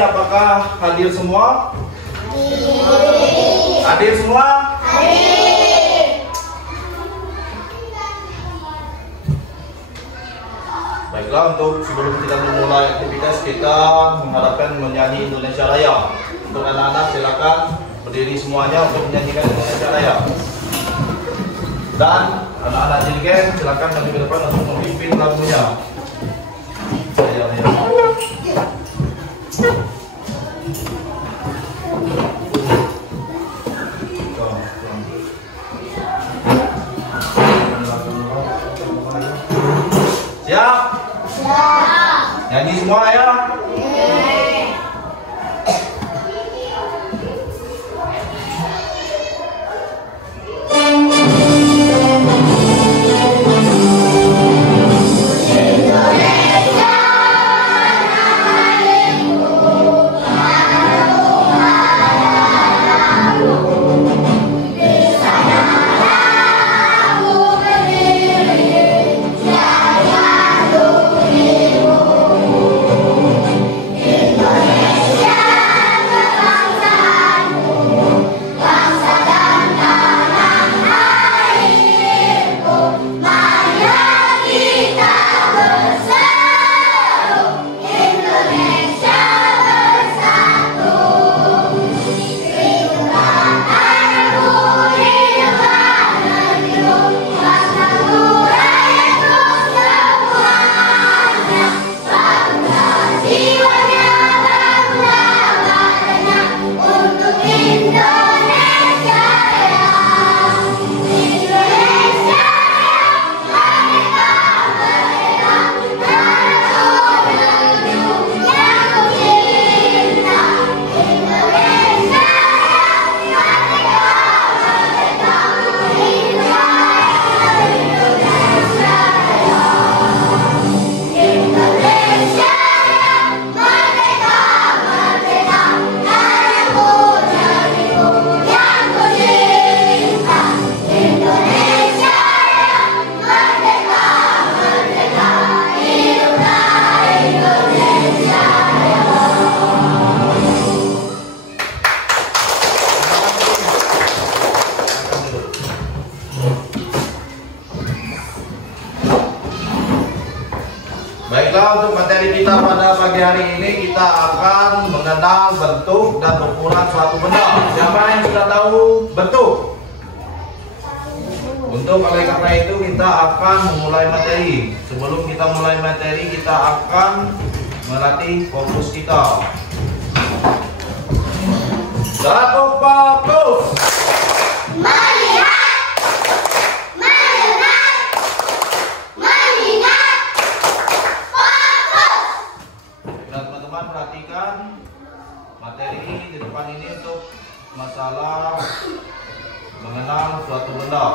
apakah hadir semua? Hadir semua? Baiklah, untuk sebelum kita memulai aktivitas, kita mengharapkan menyanyi Indonesia Raya. Untuk anak-anak silakan berdiri semuanya untuk menyanyikan Indonesia Raya. Dan anak-anak dirigen silakan maju ke depan untuk memimpin lagunya. Siap? Siap. Nyanyi semua ya? Baiklah, untuk materi kita pada pagi hari ini kita akan mengenal bentuk dan ukuran suatu benda. Siapa yang sudah tahu bentuk? Untuk oleh karena itu kita akan memulai materi. Sebelum kita mulai materi, kita akan melatih fokus kita. Satu, fokus. Perhatikan materi di depan ini untuk masalah mengenal suatu benda.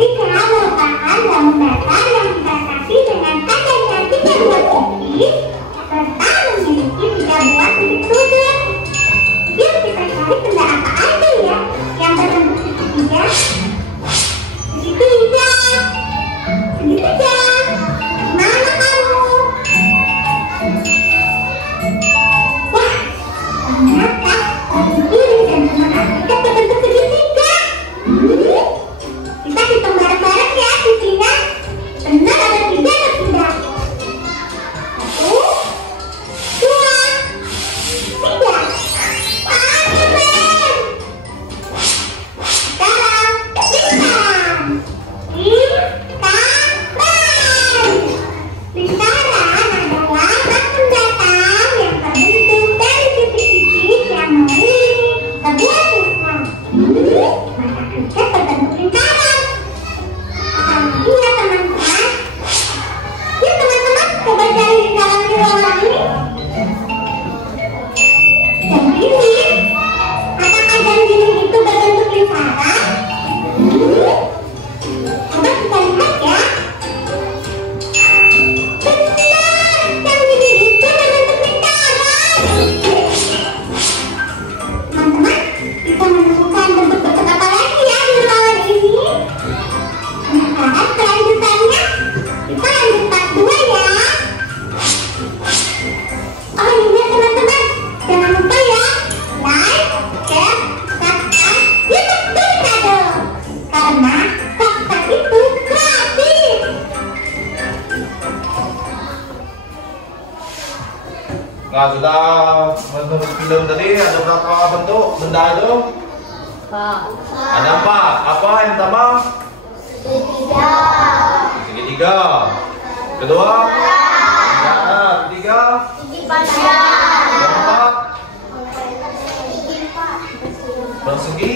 Mustika merupakan daun datar yang dibatasi dengan kadar cantik yang bertitik serta memiliki 3 buah titik sudut. Yuk kita cari benda apa aja ya yang berbentuk segitiga. Segitiga, segitiga. Mana kamu? Wah, ternyata segitiga dan teman Afrika berbentuk segitiga. Kita hitung bareng-bareng ya sisinya. Benar ada 3 atau tidak? 1, 2, 3. Wah, keren. Sekarang lingkaran. Lingkaran adalah batu datar yang terbentuk dari titik-titik yang mengelilingi sebuah lingkaran. Mata kriket berbentuk lingkaran. Apalagi ya teman-teman? Yuk teman-teman coba cari lingkaran di ruangan ini. Jari, apakah jari itu berbentuk lingkaran? Coba kita lihat ya. Benar, jari itu berbentuk lingkaran. Teman-teman bisa menemukan bentuk-bentuk apa lagi ya di ruangan ini? Penasaran kelanjutannya? Kita lanjut part 2 ya. Oh iya teman-teman, jangan lupa ya like, share, subscribe YouTube Dorikado. Karena subscribe itu gratis. Nah, sudah menurut film tadi ada berapa bentuk benda itu? Ada 4. Apa yang pertama? Segitiga. Kedua? Ketiga? Keempat? Persegi?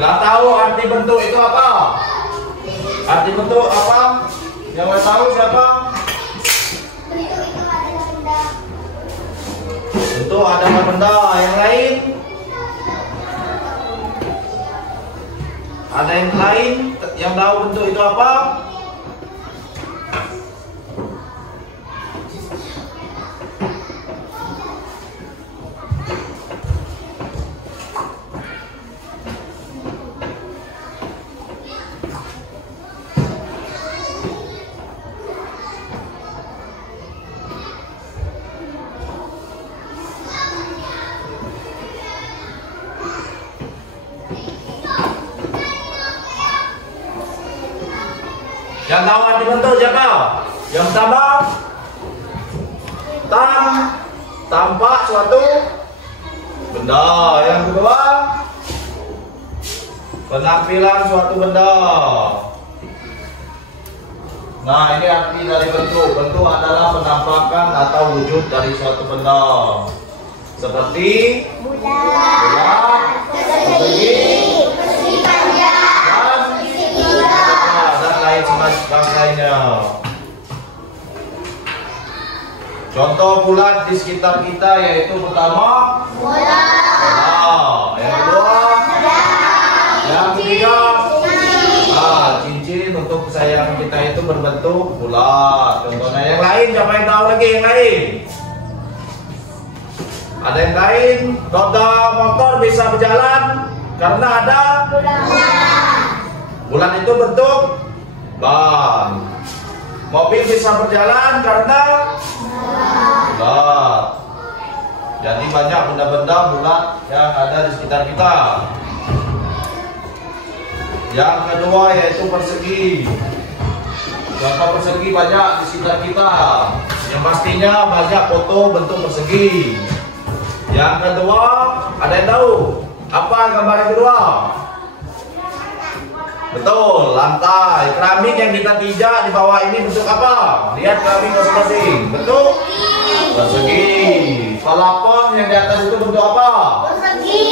Nggak tahu arti bentuk itu apa? Arti bentuk apa? Yang mau tahu siapa? Bentuk adalah benda. Yang lain? Ada yang lain yang tahu bentuk itu apa? Yang tahu arti bentuk siapa? Yang pertama, tampak suatu benda. Yang kedua, penampilan suatu benda. Nah, ini arti dari bentuk. Bentuk adalah penampakan atau wujud dari suatu benda. Seperti bulat, persegi, dan lain sebagainya. Contoh bulat di sekitar kita yaitu pertama bola, yang kedua, yang ketiga, cincin untuk kesayangan kita itu berbentuk bulat. Contohnya yang lain, siapa yang tahu lagi yang lain? Ada yang lain? Roda motor bisa berjalan karena ada bulat itu bentuk ban. Mobil bisa berjalan karena bulat. Jadi banyak benda-benda bulat yang ada di sekitar kita. Yang kedua yaitu persegi. Contoh persegi banyak di sekitar kita. Yang pastinya banyak foto bentuk persegi. Yang kedua, ada yang tahu apa gambar yang kedua? Betul, lantai. Keramik yang kita pijak di bawah ini bentuk apa? Lihat keramik masing-masing. Bentuk persegi. Plafon yang di atas itu bentuk apa? Persegi.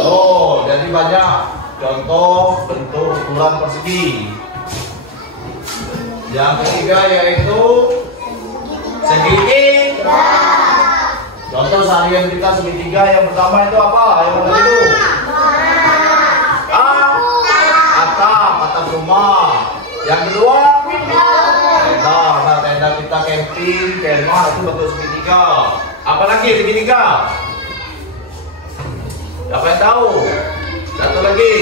Oh, jadi banyak contoh bentuk ukuran persegi. Yang ketiga yaitu segitiga. Contoh seharian kita segitiga. Yang pertama itu apa? Yang mana itu? Atap rumah. Yang kedua tenda. Nah, tenda kita camping, kemah itu bentuk segitiga. Apa lagi segitiga? Siapa yang tahu? Satu lagi.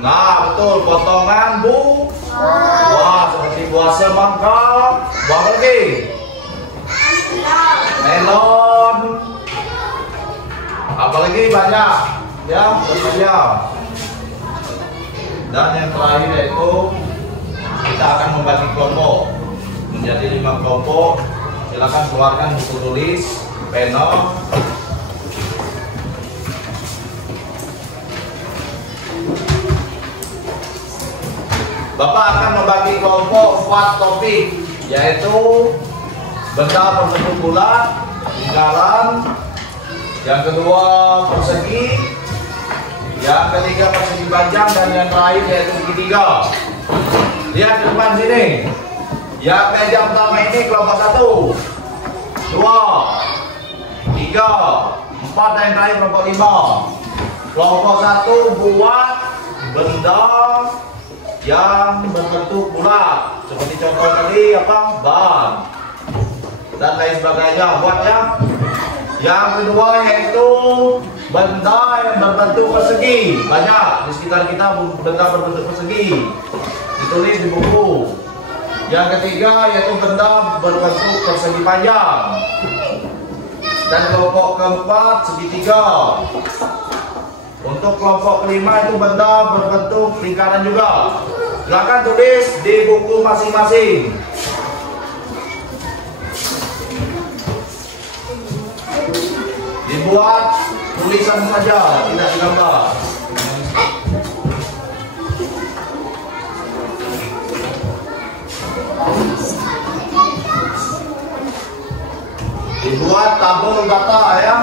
Nah, betul, potongan buah seperti buah semangka. Buah apa lagi? Melon. Apalagi banyak ya, bersedia. Dan yang terakhir yaitu kita akan membagi kelompok menjadi 5 kelompok. Silakan keluarkan buku tulis, pena. Bapak akan membagi kelompok 4 topik, yaitu benda berbentuk bulat, lingkaran. Yang kedua persegi, yang ketiga persegi panjang, dan yang terakhir yaitu segitiga. Lihat di depan sini. Yang meja pertama ini kelompok 1, 2, 3, 4, dan yang terakhir kelompok 5. Kelompok 1 buat benda yang berbentuk bulat, seperti contoh tadi apa? Ban dan lain sebagainya. Buat ya. Yang kedua yaitu benda yang berbentuk persegi. Banyak di sekitar kita benda berbentuk persegi, ditulis di buku. Yang ketiga yaitu benda berbentuk persegi panjang. Dan kelompok keempat segitiga. Untuk kelompok kelima itu benda berbentuk lingkaran juga. Silakan tulis di buku masing-masing. Dibuat tulisan saja, tidak digambar. Dibuat tabel data ya.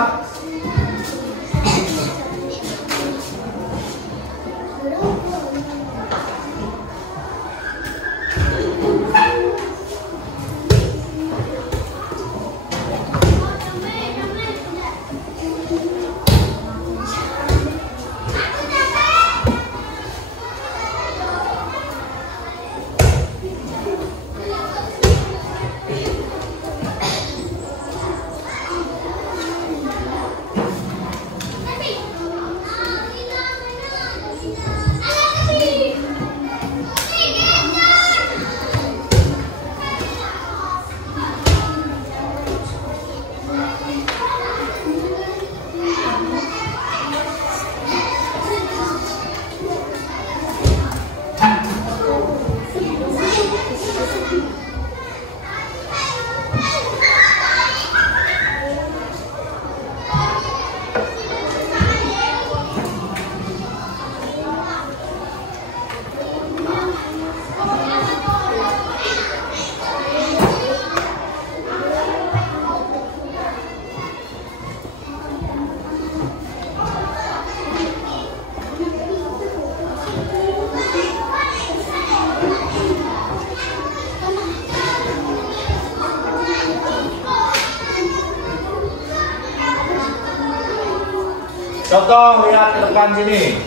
Contoh, lihat ke depan sini.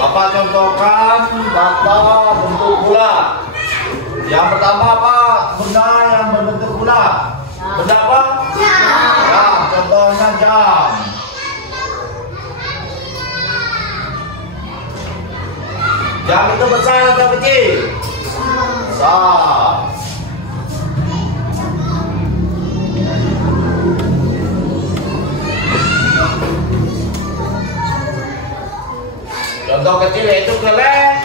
Bapak contohkan data bentuk bulat. Yang pertama apa? Benda yang berbentuk bulat. Benda apa? Jam. Contohnya jam. Jam itu besar atau kecil? Besar. Contoh kecil yaitu kelereng.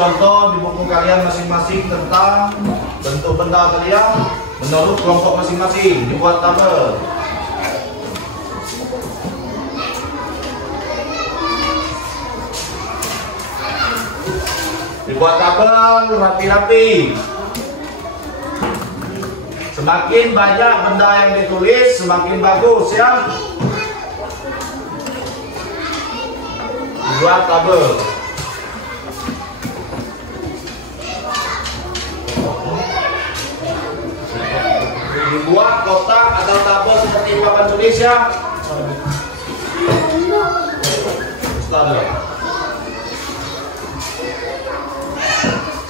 contoh di buku kalian masing-masing tentang bentuk benda kalian menurut kelompok masing-masing. Dibuat tabel. Dibuat tabel rapi-rapi. Semakin banyak benda yang ditulis, semakin bagus ya. Dibuat tabel. Dibuat kotak atau tabel seperti papan tulis ya.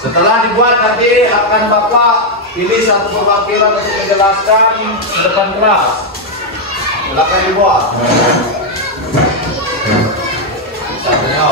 Setelah dibuat nanti akan Bapak pilih satu perwakilan untuk menjelaskan di depan kelas. Silakan dibuat. Satunya.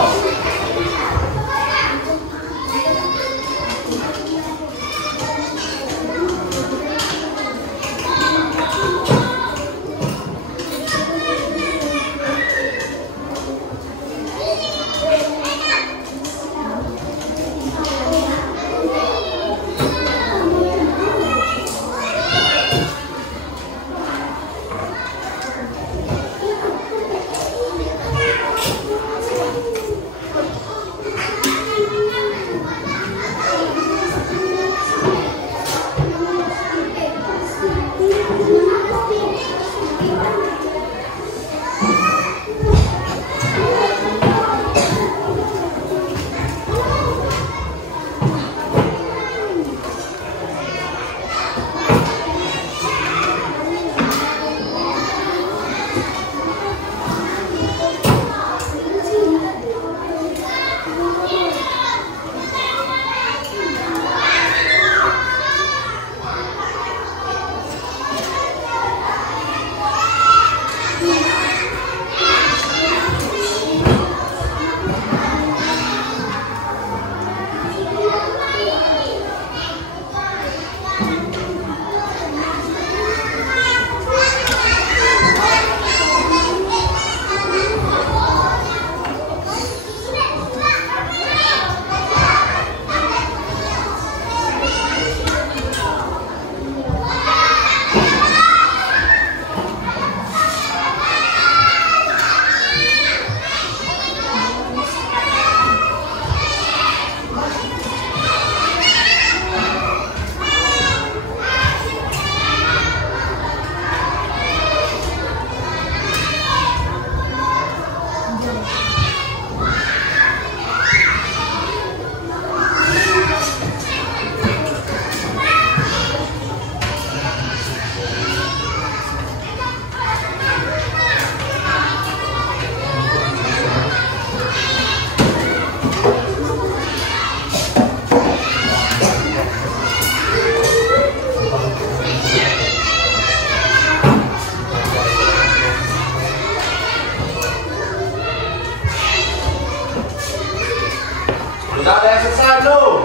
Sudah ada yang selesai belum?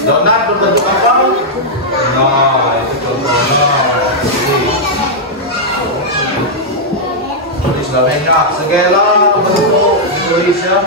Donat berbentuk apa? Nah, itu contohnya. Tulis banyak segala bentuk ditulis ya.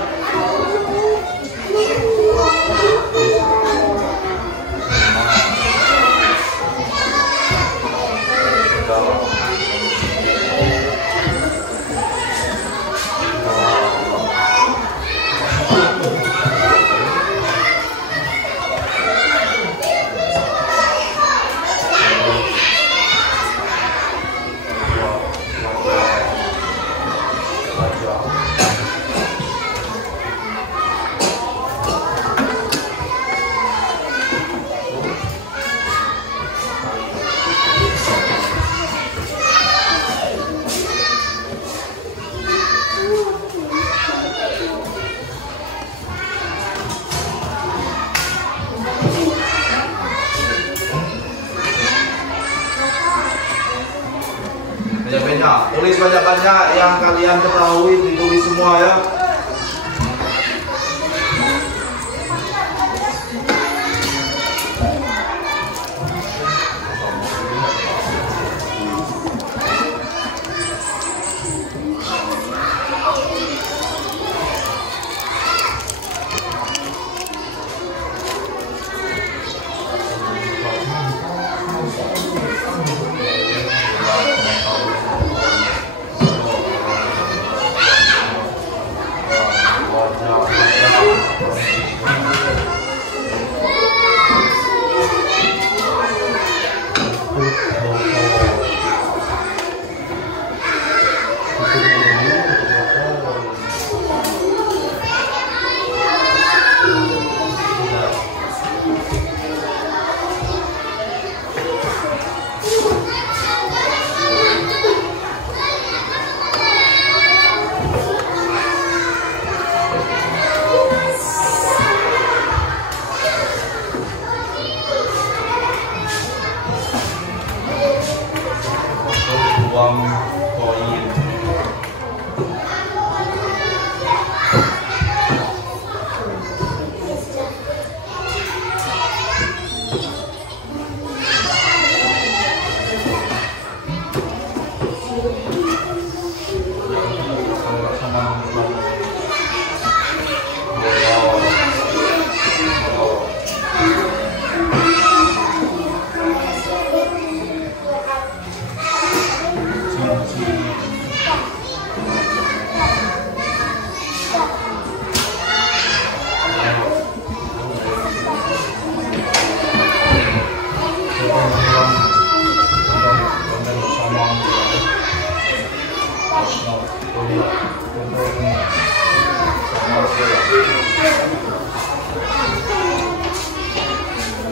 banyak-banyak. Tulis banyak-banyak yang kalian ketahui, ditulis semua ya. Uang koin.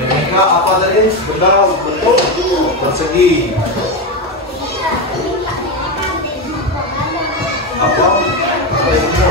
Beneka apa tadi? Benda bentuk persegi. Apa? Apa itu?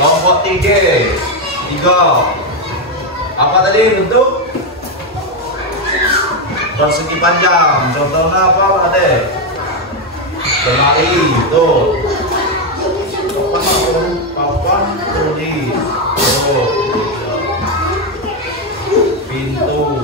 Kelompok 3. Apa tadi bentuk? Persegi panjang. Contohnya apa Ade? Lemari, tuh. Papan tulis. Tuh. Pintu.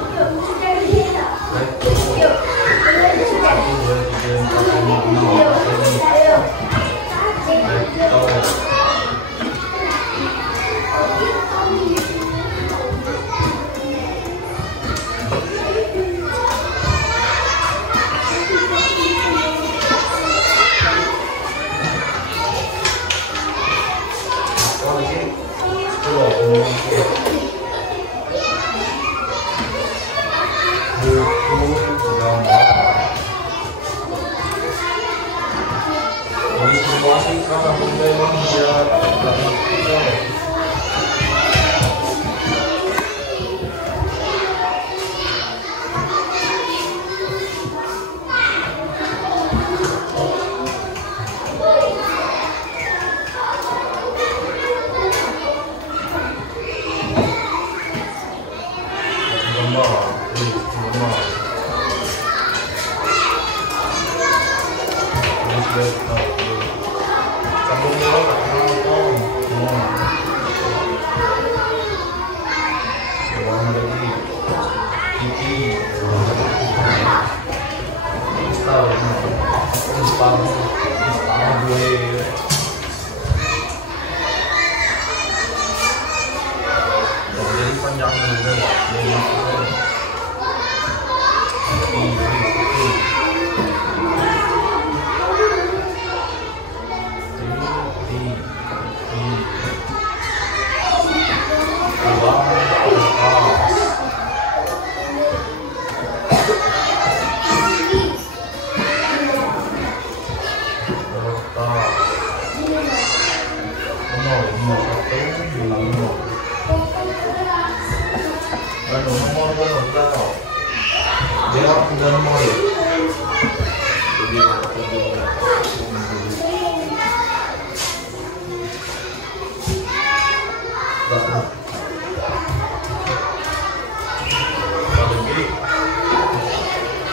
sambung lewat dia nggak ngerti loh. Sambung lewat lagi gigi tahu gue jadi panjang juga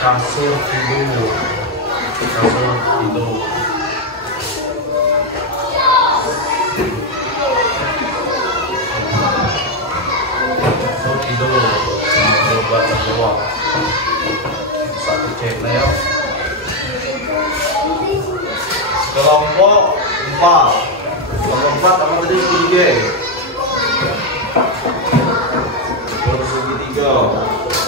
kasur tidur coba terbawa satu channel kelompok 4 apa tadi segitiga Kelompok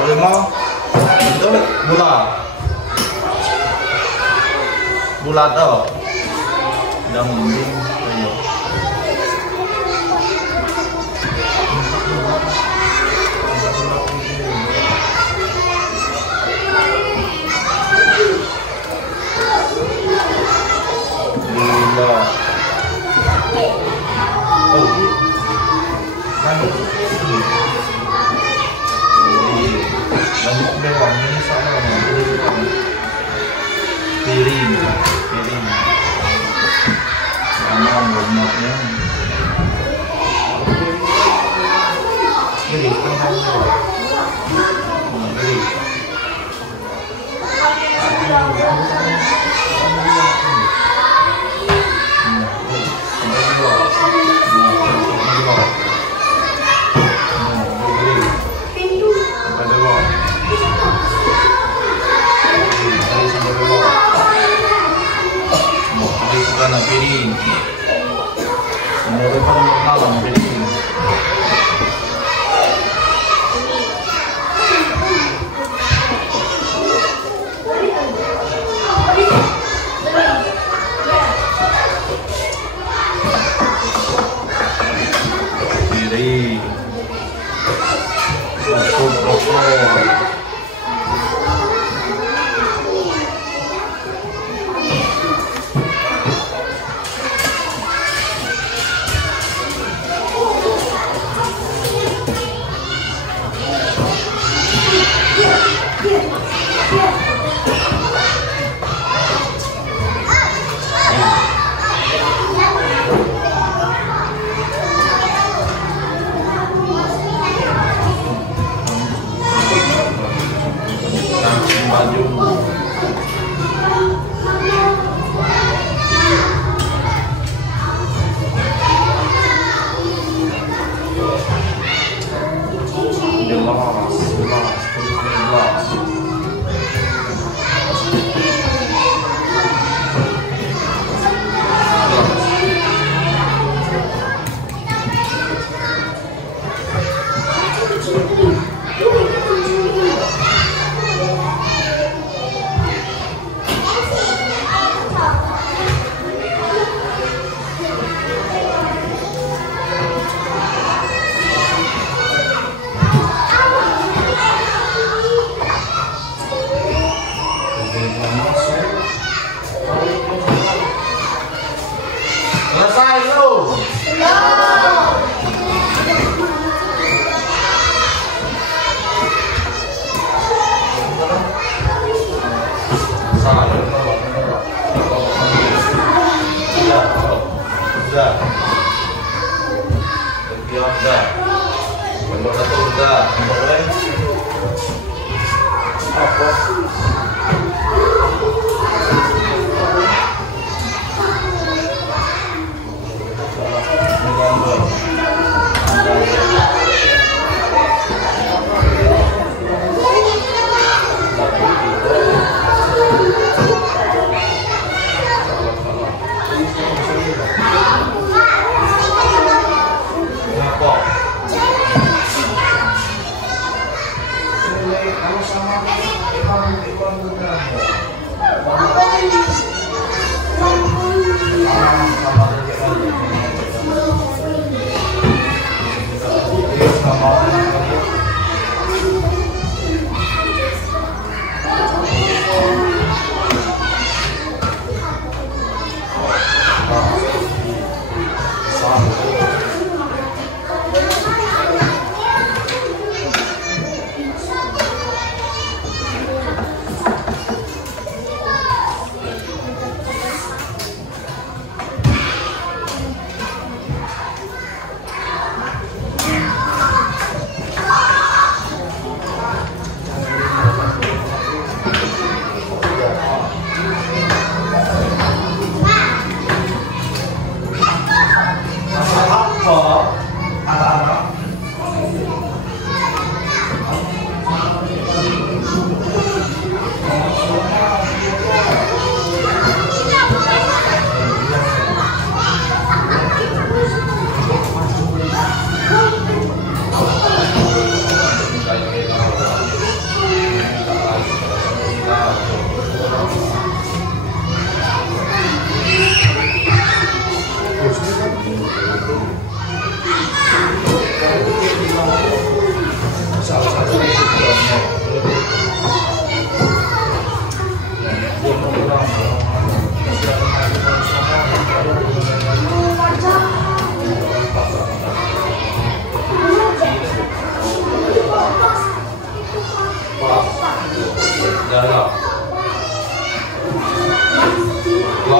5 itu bulat tuh udah mending piring sama lemaknya piring semua orang kenal piring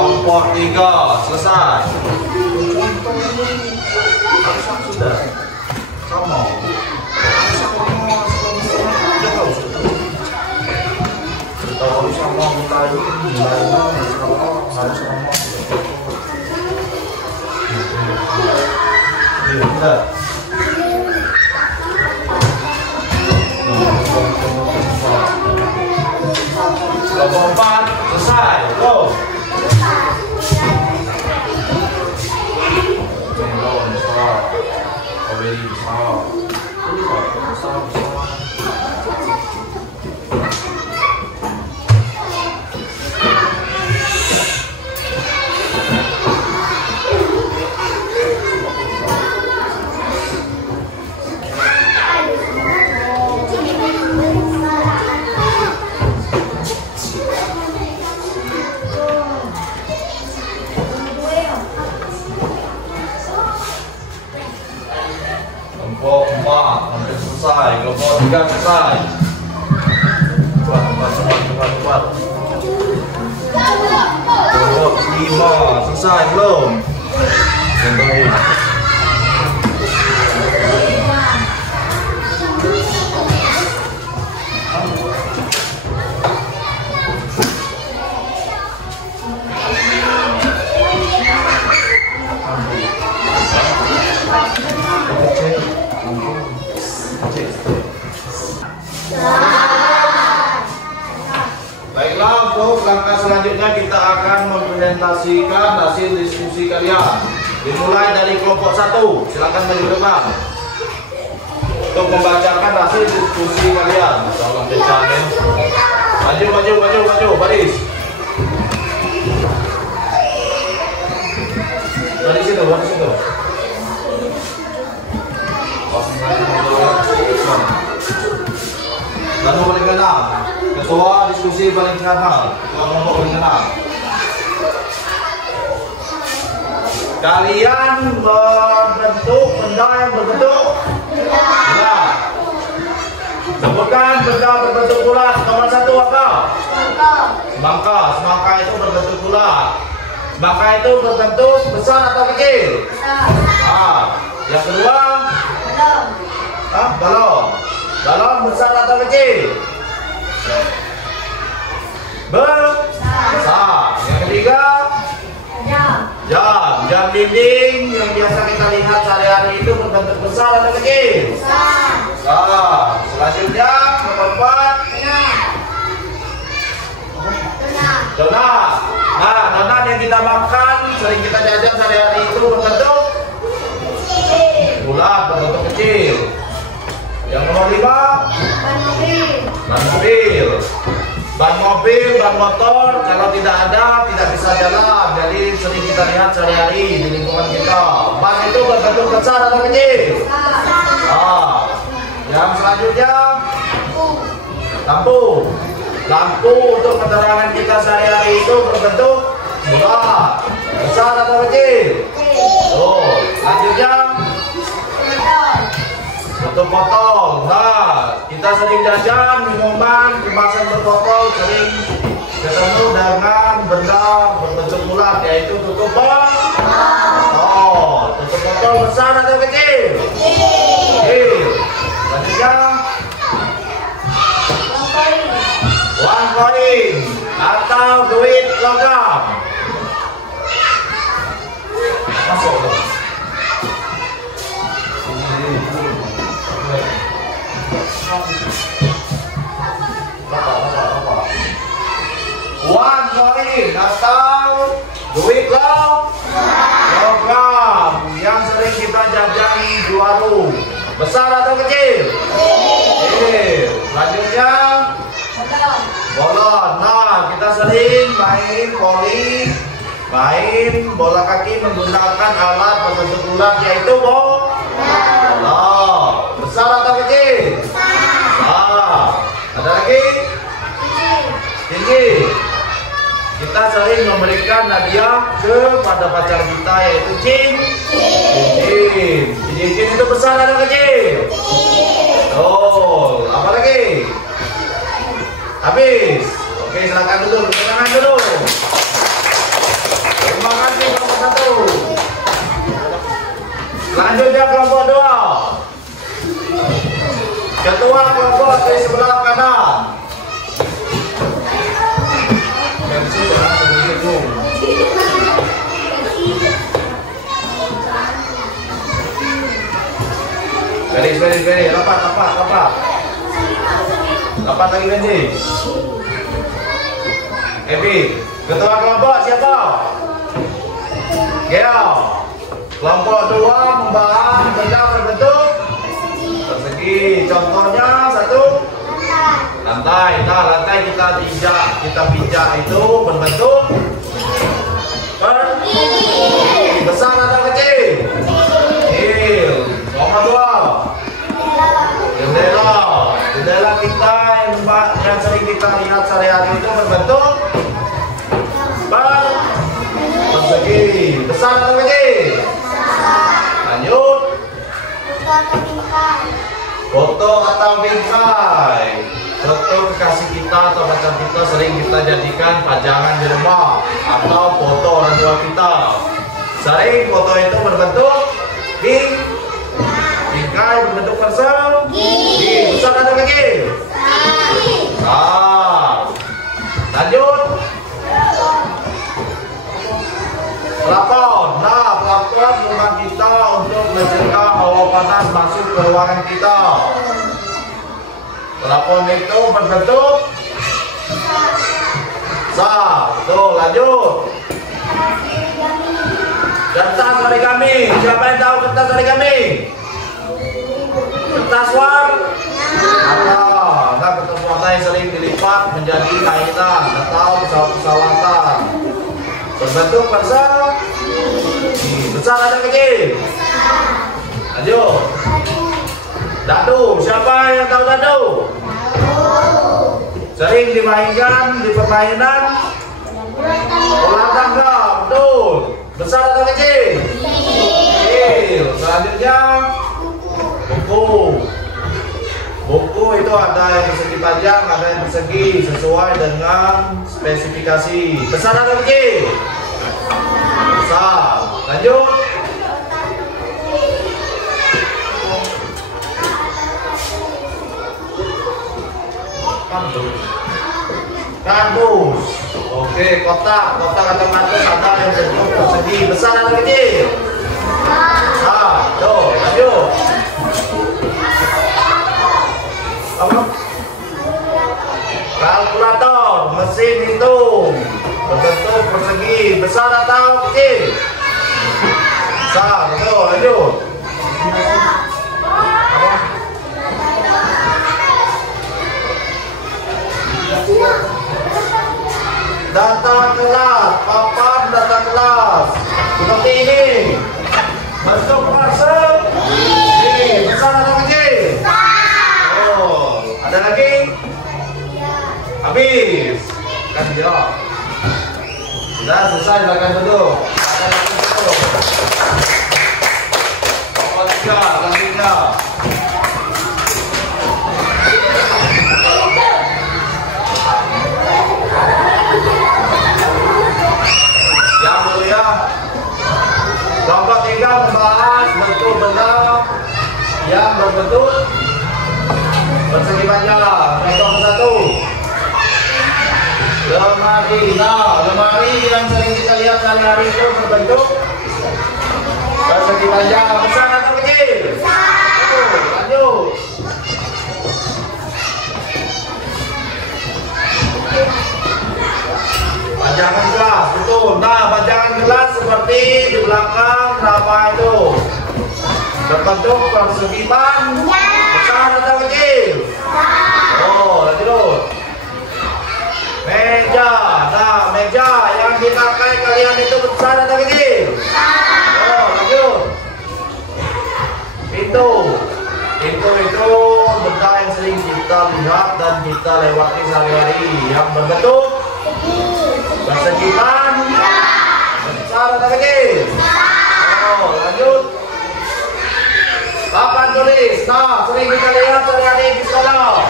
Kelompok 3 selesai. Harusnya sudah. Kamu. Kalau sama mulai harus ngomong. Iya. Kelompok 4 selesai. Go. Kelompok 4 hampir selesai. Kelompok 3 selesai. Cepat. Kelompok 5 selesai belum? Contohin. Baiklah, untuk langkah selanjutnya kita akan mempresentasikan hasil diskusi kalian. Dimulai dari kelompok 1, silakan maju ke depan untuk membacakan hasil diskusi kalian. Tolong dicatat. Maju, baris. Dari situ. Lalu paling kanan, ketua diskusi paling kanan, ketua kelompok paling kanan. Kalian berbentuk benda yang berbentuk bulat. Sebutkan benda berbentuk bulat. Nomor 1 apa? Semangka. Semangka itu berbentuk bulat. Semangka itu berbentuk besar atau kecil? Besar. Yang kedua? Balon. Balon besar atau kecil? Besar. Yang ketiga? Jam dinding yang biasa kita lihat sehari-hari itu berbentuk besar atau kecil? Besar. Selanjutnya nomor 4. Donat. Nah, donat yang kita makan sering kita jajan sehari-hari itu berbentuk bulat, berbentuk kecil. Yang nomor 5. Ban mobil. Ban mobil, ban motor kalau tidak ada tidak bisa jalan. Jadi sering kita lihat sehari-hari di lingkungan kita. Ban itu berbentuk besar atau kecil? Yang selanjutnya lampu. Lampu untuk penerangan kita sehari-hari itu berbentuk bulat, besar atau kecil? Selanjutnya tutup botol. Nah, kita sering jajan minuman kemasan berbotol, sering ketemu dengan benda berbentuk bulat, yaitu tutup botol. Tutup botol besar atau kecil? Kecil. Selanjutnya uang koin atau duit logam. Masuk. Uang koin atau duit logam yang sering kita jajan di warung. Besar atau kecil? Kecil. Selanjutnya bolon. Nah, kita sering main voli, main bola kaki menggunakan alat berbentuk bulat, yaitu bola. Besar atau kecil? Ada lagi? Tinggi. Kita sering memberikan hadiah kepada pacar kita, yaitu cincin. Cincin itu besar atau kecil? Apa lagi? Habis. Oke, silakan duduk. Tangan dulu. Selanjutnya kelompok 2. Ketua kelompok di sebelah kanan. Very, rapat. Rapat lagi Benji. Epi, ketua kelompok siapa? Geo. Kelompok 2 membahas benda berbentuk persegi. Contohnya 1, lantai. Nah, lantai kita pijak itu berbentuk persegi. Besar atau kecil? Kecil. Nomor 2, jendela kita yang sering kita lihat sehari-hari itu berbentuk persegi. Besar atau kecil? Lanjut. Foto atau bingkai. Foto kekasih kita atau pacar kita sering kita jadikan pajangan di rumah, atau foto orang tua kita. Sering foto itu berbentuk bingkai, berbentuk persegi. Besar atau kecil? Lanjut. Plafon. Nah, plafon rumah kita untuk mencegah hawa panas masuk ke ruangan kita. Plafon itu berbentuk Tuh, lanjut. Kertas origami. Siapa yang tahu kertas origami? Kertas warna. Nah, kertas warna yang sering dilipat menjadi mainan atau pesawat-pesawatan. Berbentuk persegi. Besar atau kecil? Lanjut. Dadu. Siapa yang tahu dadu? Sering dimainkan di permainan bola tangga. Betul. Besar atau kecil? Kecil. Selanjutnya buku. Buku itu ada yang persegi panjang, ada yang persegi sesuai dengan spesifikasi. Besar atau kecil? Besar. Lanjut. Kardus. Oke, kotak atau kardus ada yang bentuk persegi. Besar atau kecil? Besar. Tuh, lanjut. Kalkulator, mesin hitung, berbentuk persegi. Besar atau kecil? Besar. Tuh, lanjut. Data kelas, papan data kelas seperti ini. Bentuk persegi. Besar atau kecil? Oh, ada lagi? Habis. Kan jawab. Sudah selesai, silakan duduk. Selanjutnya. Yang mulia, kelompok 3 membahas bentuk benda yang berbentuk persegi panjang. Contoh 1, lemari. Nah, lemari yang sering kita lihat sehari-hari itu berbentuk persegi panjang. Besar atau kecil? Lanjut. Pajangan gelas, betul. Nah, pajangan gelas seperti di belakang apa itu? Berbentuk persegi panjang. Besar atau kecil? Oh, lanjut. Meja. Nah, meja yang dipakai kalian itu besar atau kecil? Oh, lanjut. Pintu. Pintu itu benda yang sering kita lihat dan kita lewati sehari-hari, yang berbentuk persegi panjang. Besar atau kecil? Oh, lanjut. Papan tulis. Nah, sering kita lihat sehari-hari di sekolah.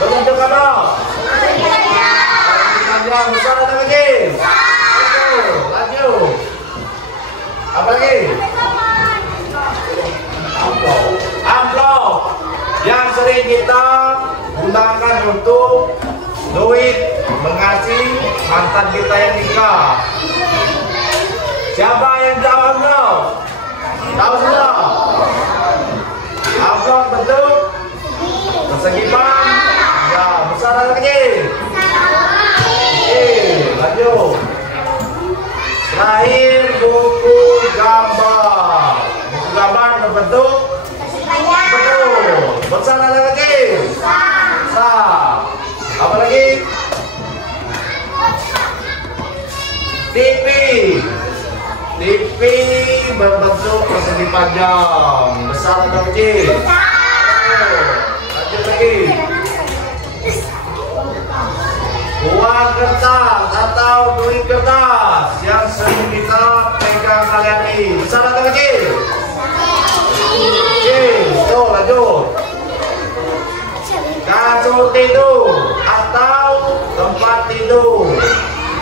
Berbentuk apa? Persegi panjang. Besar atau kecil? Lanjut. Apa lagi? segitiga. Siapa yang jawab amplop? Tahu sudah? Amplop bentuk persegi pan. Ya, besar atau kecil? Lanjut. Terakhir buku gambar. Buku gambar berbentuk betul. Besar atau kecil? Besar. Apa lagi? TV. TV berbentuk persegi panjang. Besar atau kecil? Lanjut lagi. Uang kertas atau duit kertas yang sering kita pegang kalian ini. Besar atau kecil? Kecil. Tuh, lanjut. Kasur tidur atau tempat tidur.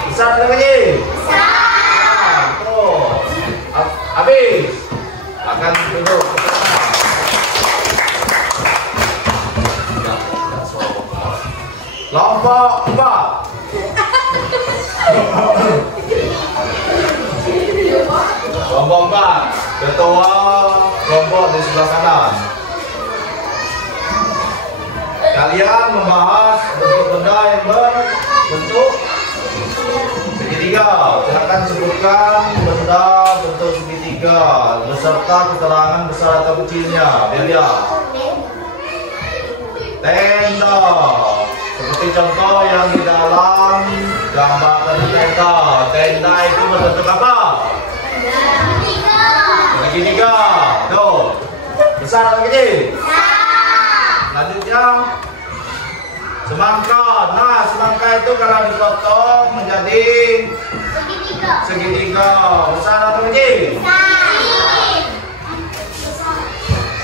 Besar atau kecil? Besar. Tuh. Habis. Akan duduk. Kelompok 4. Kelompok 4. Ketua kelompok di sebelah kanan. Kalian membahas bentuk benda yang berbentuk segitiga. Silakan sebutkan benda bentuk segitiga beserta keterangan besar atau kecilnya. Biar lihat. Tenda. Seperti contoh yang di dalam gambar tadi tenda. Tenda itu berbentuk apa? Segitiga. Tuh. Besar atau kecil? Selanjutnya semangka. Nah, semangka itu kalau dipotong menjadi segitiga. Besar atau kecil?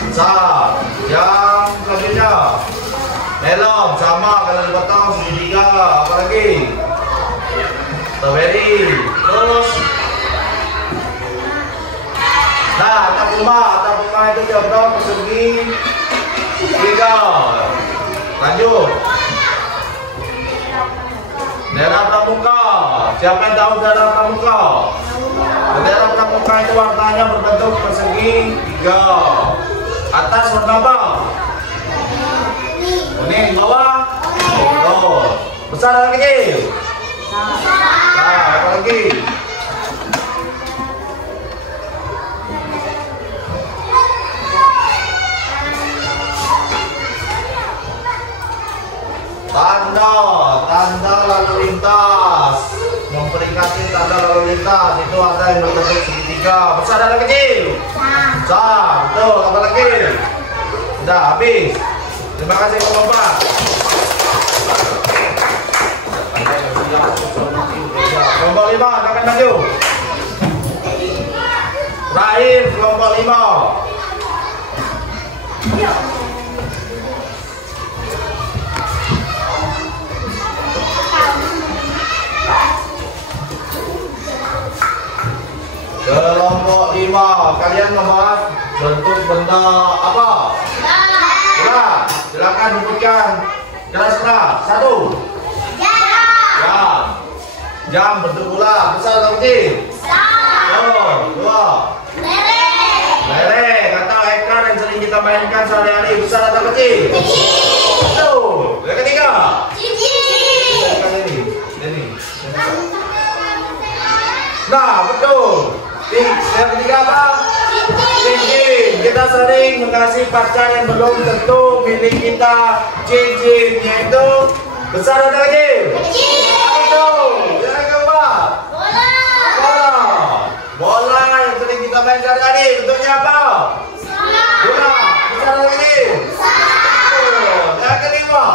Besar. Yang selanjutnya melon sama kalau dipotong segitiga. Apa lagi? Strawberry. Terus nah, atap rumah itu diotong persegi tiga. Lanjut. Daerah pramuka. Siapa yang tahu daerah pramuka? Daerah pramuka itu warnanya berbentuk persegi tiga. Atas warna apa? Kuning. Bawah? Oh. Besar atau kecil? Nah, apa lagi? Tanda lalu lintas. Memperingati tanda lalu lintas itu ada yang berbentuk segitiga. Besar atau kecil? Besar. Tuh, apa lagi? Sudah habis. Terima kasih Bapak. Kelompok 5, akan maju. Terakhir kelompok 5. Kelompok 5, kalian membahas bentuk benda apa? Bola. Silakan sebutkan keras-keras. 1. Jam. Jam bentuk bola. Besar atau kecil? Besar. 2. Lereng atau ekor yang sering kita mainkan sehari-hari. Besar atau kecil? Betul. Yang ketiga? Ini. Nah, betul. Yang ketiga apa? Cincin. Kita sering mengasih pacar yang belum tentu milik kita cincin, yaitu besar atau kecil? Betul. Yang keempat? Bola yang sering kita main sehari-hari. Bentuknya apa? Bola. Besar atau kecil? Betul. Yang kelima?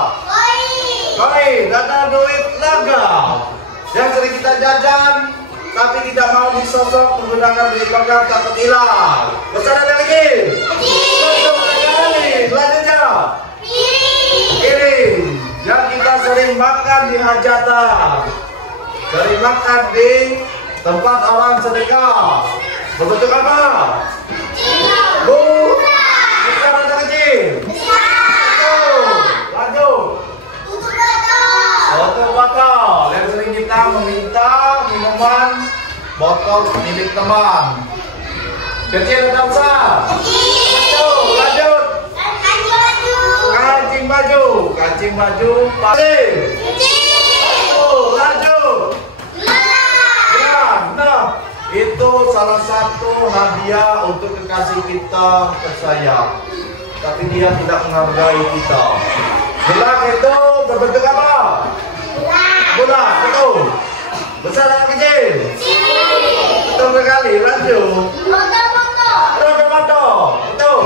Koin atau duit logam yang sering kita jajan tapi tidak mau disosok menggunakan duit logam takut hilang. Besar atau kecil? Betul sekali. Selanjutnya piring yang kita sering makan di hajatan, sering makan di tempat orang sedekah. Berbentuk apa? Besar atau kecil? Betul. Lanjut. Tutup botol yang sering kita meminta minuman botol milik teman. Kecil atau besar? Kecil. Lanjut. Kancing baju. Kancing baju. Pasir. Lanjut. Nah, itu salah satu hadiah untuk kekasih kita tersayang. Tapi dia tidak menghargai kita. Gelang itu berbentuk apa? Bulat, betul. Besar atau kecil? Betul sekali. Lanjut. Roda motor, betul.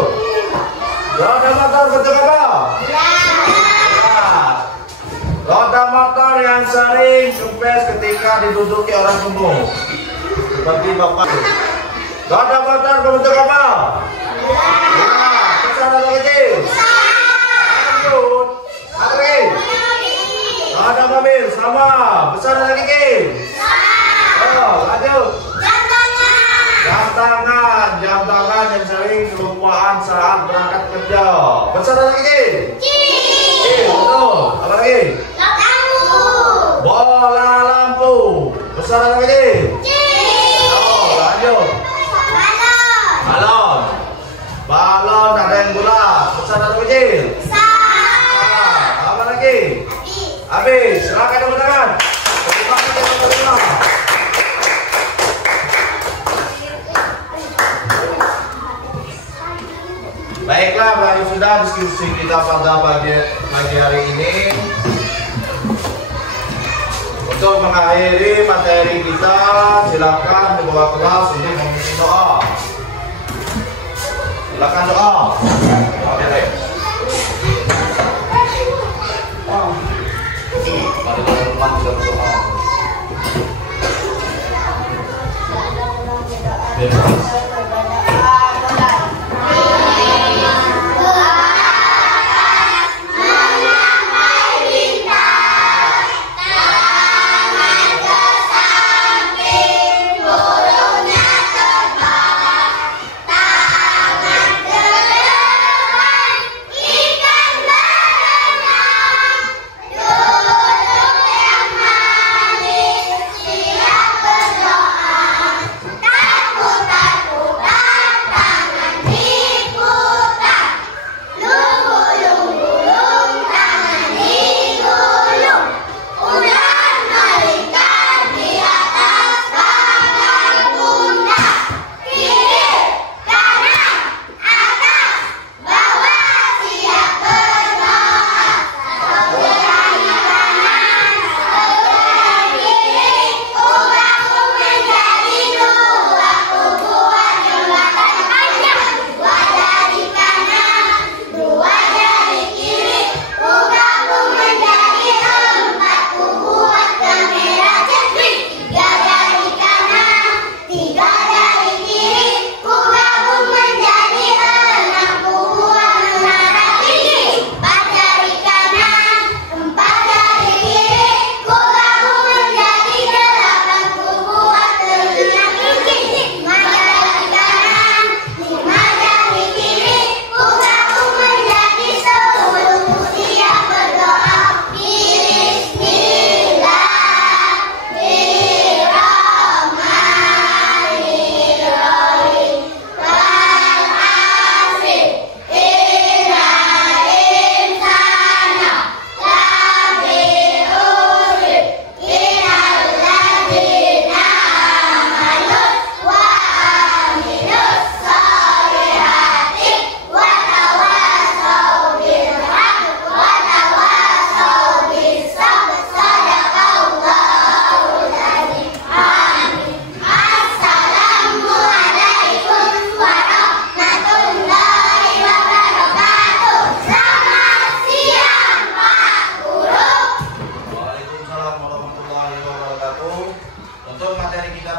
Roda motor bentuk apa? Roda motor yang sering kempes ketika diduduki orang gemuk. Seperti bapak. Roda motor berbentuk apa? Besar atau kecil? Lanjut. Lagi. Roda mobil sama. Besar atau kecil? Oh, lanjut. Jam tangan yang sering kelupaan saat berangkat kerja. Besar atau kecil? Kecil, betul. Apa lagi? Bola lampu. Besar atau kecil? Oh, lanjut. Balon. Balon ada yang bulat. Besar atau kecil? Apa lagi? Habis. Silakan tepuk tangan. Terima kasih teman-teman. Baiklah, baru sudah diskusi kita pada pagi hari ini. Untuk mengakhiri materi kita, silakan dibawa kelas untuk memimpin doa. Silakan doa. Mari teman-teman sudah berdoa. Untuk materi kita